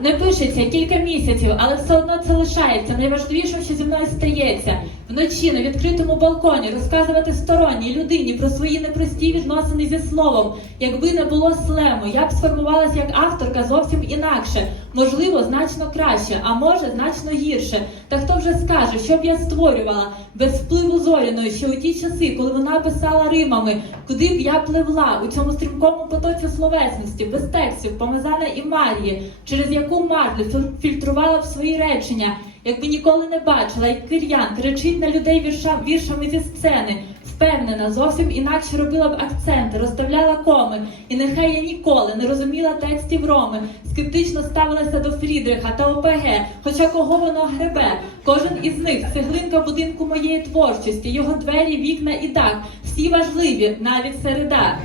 Не пишеться кілька місяців, але все одно це лишається. Найважливішим, що зі мною стається. Вночі на відкритому балконі розказувати сторонній людині про свої непрості відносини зі словом. Якби не було слему, я б сформувалася як авторка зовсім інакше. Можливо, значно краще, а може значно гірше. Та хто вже скаже, що б я створювала без впливу зоряної ще у ті часи, коли вона писала римами, куди б я пливла у цьому стрімкому потоці словесності, без текстів, помазана і Марії, через яку марлю фільтрувала б свої речення. Якби ніколи не бачила, як кир'ян кричить на людей вірша, віршами зі сцени, впевнена, зовсім інакше робила б акценти, розставляла коми, і нехай я ніколи не розуміла текстів Роми, скептично ставилася до Фрідриха та ОПГ, хоча кого воно гребе. Кожен із них цеглинка будинку моєї творчості, його двері, вікна і дах, всі важливі, навіть середа.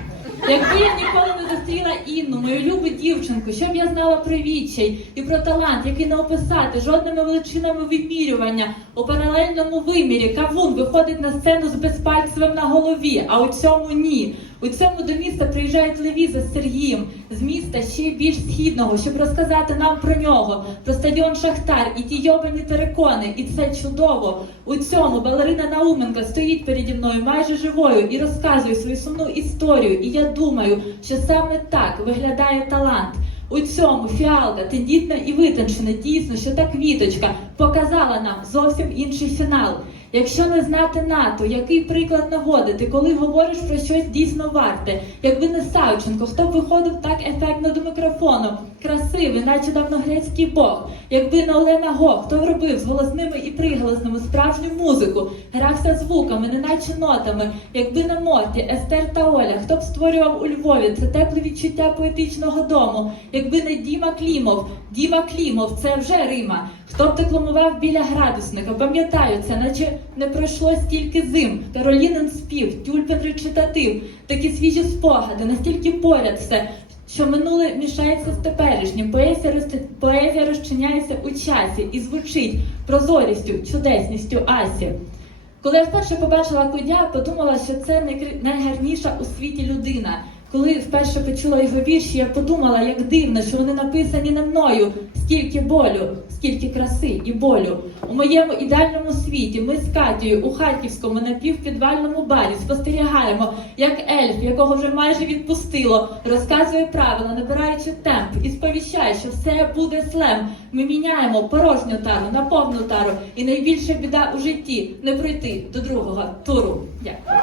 Якби я ніколи не зустріла Інну, мою любу дівчинку, щоб я знала про відчай і про талант, який не описати жодними величинами вимірювання у паралельному вимірі. Кавун виходить на сцену з безпальцевим на голові, а у цьому ні. У цьому до міста приїжджають Левіза з Сергієм з міста ще більш східного, щоб розказати нам про нього, про стадіон Шахтар і ті йобані терикони. І це чудово. У цьому балерина Науменка стоїть переді мною майже живою і розказує свою сумну історію. І я думаю, що саме так виглядає талант. У цьому фіалка тендітна і витончена, дійсно, що та квіточка показала нам зовсім інший фінал. Якщо не знати НАТО, який приклад наводити, коли говориш про щось дійсно варте, якби не Савченко, хто б виходив так ефектно до мікрофону, красивий, наче давногрецький бог, якби не Олена Го, хто робив з голосними і приголосними справжню музику, грався звуками, неначе нотами, якби не Моті, Естер та Оля, хто б створював у Львові це тепле відчуття поетичного дому, якби не Діма Клімов, Діма Клімов, це вже Рима. Хто б декламував біля градусника, пам'ятаю це, наче не пройшло стільки зим. Каролінин спів, тюльпен речитатив, такі свіжі спогади, настільки поряд все, що минуле мішається з теперішнім. Поезія, розти- поезія розчиняється у часі і звучить прозорістю, чудесністю Асі. Коли я вперше побачила Кудя, подумала, що це найгарніша у світі людина. Коли вперше почула його вірші, я подумала, як дивно, що вони написані не мною. Скільки болю, скільки краси і болю. У моєму ідеальному світі ми з Катією у Харківському напівпідвальному барі спостерігаємо, як ельф, якого вже майже відпустило, розказує правила, набираючи темп і сповіщає, що все буде слем. Ми міняємо порожню тару на повну тару. І найбільша біда у житті не пройти до другого туру. Дякую.